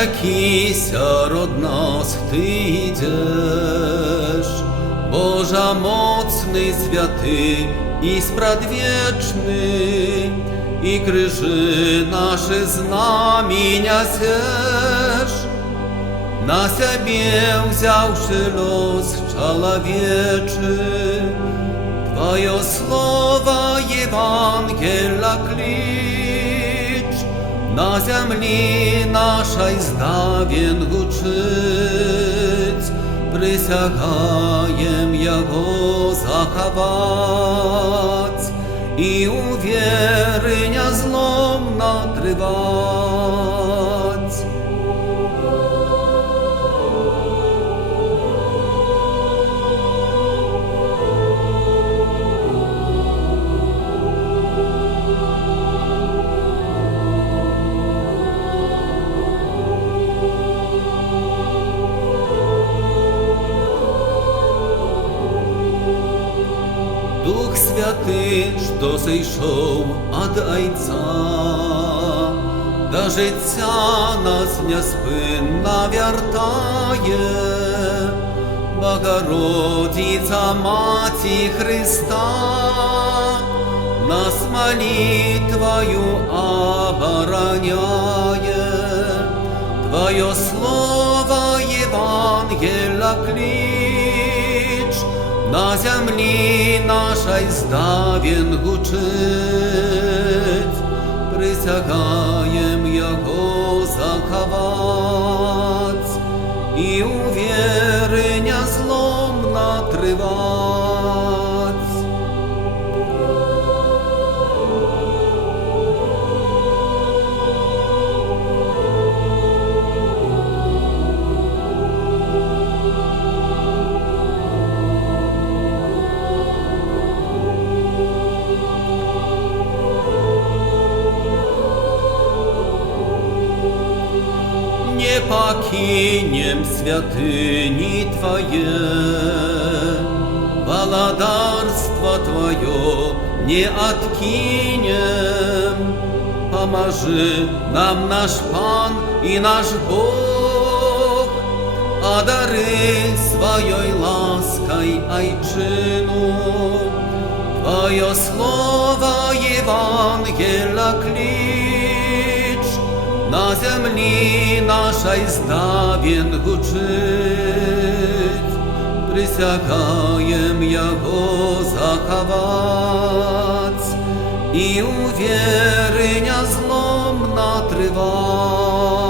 якийся род нас ти йдеш, Божа моцний, святий і спрадвічний, і крижи наші знаміння сеш, на себе взявши лос человечий, Твое слово Евангелия клич, на землі нашій здавен гучить, присягаєм його заховать і увірення злом натривать. Дух Святий, що зійшов од Отця, до життя нас неспинно вертає, Богородиця, Маті Христа, нас молитвою обороняє, Твое слово Евангелия клич, на землі нашій здавен гучить, присягаєм його заховать і увірення злом натривать. Не покинем святыни Твое, володарство Твое не откинем. Поможи нам наш Пан и наш Бог, одари своей лаской айчину. Твое слово Евангелия клич, на землі нашій здавен гучить, присягаєм його заховать і увірення злом натривать.